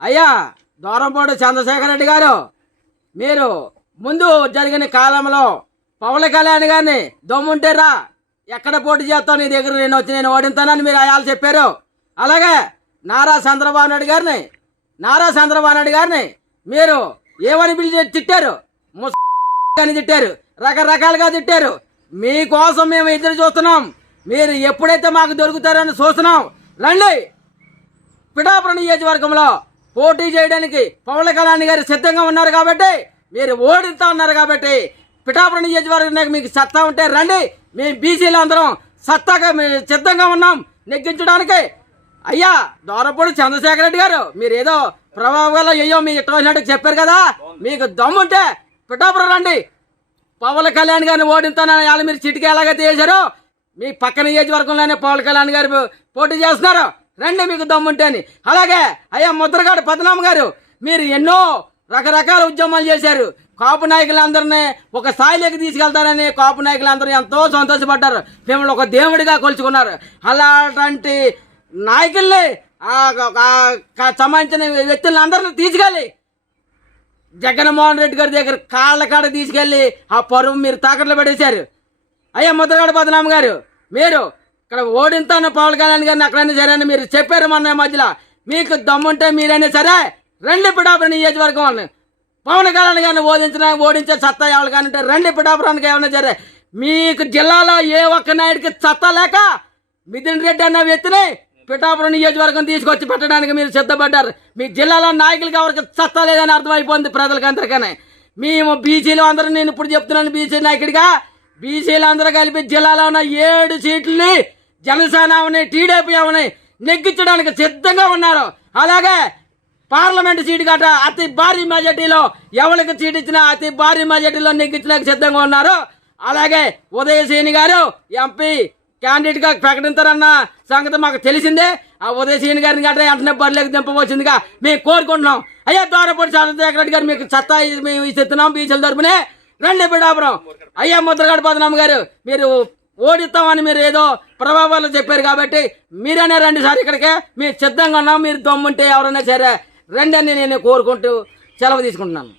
అయ్యా దూరంపాడు చంద్రశేఖర్ రెడ్డి గారు, మీరు ముందు జరిగిన కాలంలో పవన్ కళ్యాణ్ గారిని దమ్ముంటేరా ఎక్కడ పోటీ చేస్తావు, నీ దగ్గర నేను వచ్చి నేను ఓడిస్తానని మీరు అయాలు చెప్పారు. అలాగే నారా చంద్రబాబు నాయుడు గారిని మీరు ఏమని పిలిచి తిట్టారు, అని తిట్టారు, రకరకాలుగా తిట్టారు. మీకోసం మేము ఎదురు చూస్తున్నాం. మీరు ఎప్పుడైతే మాకు దొరుకుతారని చూస్తున్నాం. రండి, పిఠాపురం నియోజకవర్గంలో పోటీ చేయడానికి పవన్ కళ్యాణ్ గారు సిద్ధంగా ఉన్నారు కాబట్టి, మీరు ఓడిస్తా ఉన్నారు కాబట్టి పిఠాపురం నియోజకవర్గానికి మీకు సత్తా ఉంటే రండి. మేము బీసీలు అందరం సత్తాగా సిద్ధంగా ఉన్నాం నెగ్గించడానికి. అయ్యా దూరపూడి చంద్రశేఖర్ రెడ్డి గారు, మీరు ఏదో ప్రభావం అయ్యో మీ ఇష్టం చెప్పారు కదా, మీకు దమ్ముంటే పిఠాపురం రండి. పవన్ కళ్యాణ్ గారిని ఓడిస్తానని వాళ్ళు మీరు చిటికి ఎలాగైతే చేశారో, మీ పక్క నియోజకవర్గంలోనే పవన్ కళ్యాణ్ గారు పోటీ చేస్తున్నారు. రండి మీకు దమ్ముంటే అని. అలాగే అయ్యా ముద్రగడ పద్మనాభం గారు, మీరు ఎన్నో రకరకాల ఉద్యమాలు చేశారు. కాపు నాయకులందరినీ ఒక స్థాయిలోకి తీసుకెళ్తారని కాపు నాయకులందరూ ఎంతో సంతోషపడ్డారు. మిమ్మల్ని ఒక దేవుడిగా కొలుచుకున్నారు. అలాంటి నాయకుల్ని సంబంధించిన వ్యక్తులను అందరినీ తీసుకెళ్ళి జగన్మోహన్ రెడ్డి గారి దగ్గర కాళ్ళ కాడ తీసుకెళ్ళి ఆ పరువు మీరు తాకట్లు పడేశారు. అయ్యా ముద్రగడ పద్మనాభం గారు, మీరు ఇక్కడ ఓడిస్తాను పవన్ కళ్యాణ్ గారిని అక్కడైనా సరే అని మీరు చెప్పారు మొన్న మధ్యలో. మీకు దమ్ముంటే మీరైనా సరే రండి పిఠాపురం నియోజకవర్గం. పవన్ కళ్యాణ్ గారిని ఓడించే సత్తా ఎవరు కానీ రండి పిఠాపురానికి. ఏమైనా సరే మీకు జిల్లాలో ఏ ఒక్క నాయుడికి సత్తా లేక మిథున్ రెడ్డి అన్న వ్యక్తిని పిఠాపురం నియోజకవర్గం తీసుకొచ్చి పెట్టడానికి మీరు సిద్ధపడ్డారు. మీ జిల్లాలో నాయకులకి ఎవరికి సత్తా లేదని అర్థమైపోయింది ప్రజలకు అందరికీ. మేము బీసీలు అందరూ, నేను ఇప్పుడు చెప్తున్నాను బీసీ నాయకుడిగా, బీసీలు అందరూ కలిపి జిల్లాలో ఉన్న 7 సీట్లని జనసేన అవని టీడీపీ అవని నెగ్గించడానికి సిద్ధంగా ఉన్నారు. అలాగే పార్లమెంటు సీటు గట అతి భారీ మెజార్టీలో ఎవరికి సీట్ ఇచ్చినా అతి భారీ మెజార్టీలో నెగ్గించడానికి సిద్ధంగా ఉన్నారు. అలాగే ఉదయశ్రేణి గారు ఎంపీ క్యాండిడేట్గా ప్రకటించారన్న సంగతి మాకు తెలిసిందే. ఆ ఉదయశ్రేణి గారిని గట్రా వెంటనే బరిలోకి దింపవలసిందిగా మేము కోరుకుంటున్నాం. అయ్యా దూరపూడి చంద్రశేఖర్ రెడ్డి గారు, మీకు సత్తా మేము ఇస్తున్నాం బీసీల తరపునే. రండి పిఠాపురం. అయ్యా ముద్రగడ పద్మనాభం గారు, మీరు ఓడిస్తామని మీరు ఏదో ప్రభావాలు చెప్పారు కాబట్టి మీరైనా రండి సార్ ఇక్కడికే. మీరు సిద్ధంగా ఉన్నాం. మీరు దమ్ముంటే ఎవరైనా సరే రండి అని నేను కోరుకుంటూ సెలవు తీసుకుంటున్నాను.